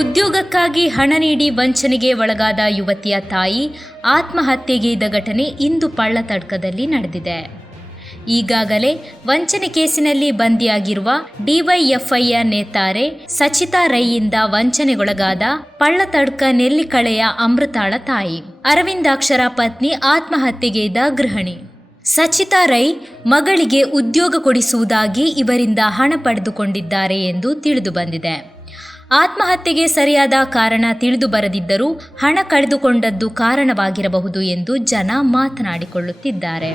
ಉದ್ಯೋಗಕ್ಕಾಗಿ ಹಣ ನೀಡಿ ವಂಚನೆಗೆ ಒಳಗಾದ ಯುವತಿಯ ತಾಯಿ ಆತ್ಮಹತ್ಯೆಗೈದ ಘಟನೆ ಇಂದು ಪಳ್ಳತ್ತಡ್ಕದಲ್ಲಿ ನಡೆದಿದೆ. ಈಗಾಗಲೇ ವಂಚನೆ ಕೇಸಿನಲ್ಲಿ ಬಂಧಿಯಾಗಿರುವ ಡಿವೈಎಫ್ಐಯ ನೇತಾರೆ ಸಚಿತಾ ರೈಯಿಂದ ವಂಚನೆಗೊಳಗಾದ ಪಳ್ಳತ್ತಡ್ಕ ನೆಲ್ಲಿಕಳೆಯ ಅಮೃತಾಳ ತಾಯಿ ಅರವಿಂದಾಕ್ಷರ ಪತ್ನಿ ಆತ್ಮಹತ್ಯೆಗೈದ ಗೃಹಿಣಿ. ಸಚಿತಾ ರೈ ಮಗಳಿಗೆ ಉದ್ಯೋಗ ಕೊಡಿಸುವುದಾಗಿ ಇವರಿಂದ ಹಣ ಪಡೆದುಕೊಂಡಿದ್ದಾರೆ ಎಂದು ತಿಳಿದು ಬಂದಿದೆ. ಆತ್ಮಹತ್ಯೆಗೆ ಸರಿಯಾದ ಕಾರಣ ತಿಳಿದು ಬರದಿದ್ದರೂ ಹಣ ಕಳೆದುಕೊಂಡದ್ದು ಕಾರಣವಾಗಿರಬಹುದು ಎಂದು ಜನ ಮಾತನಾಡಿಕೊಳ್ಳುತ್ತಿದ್ದಾರೆ.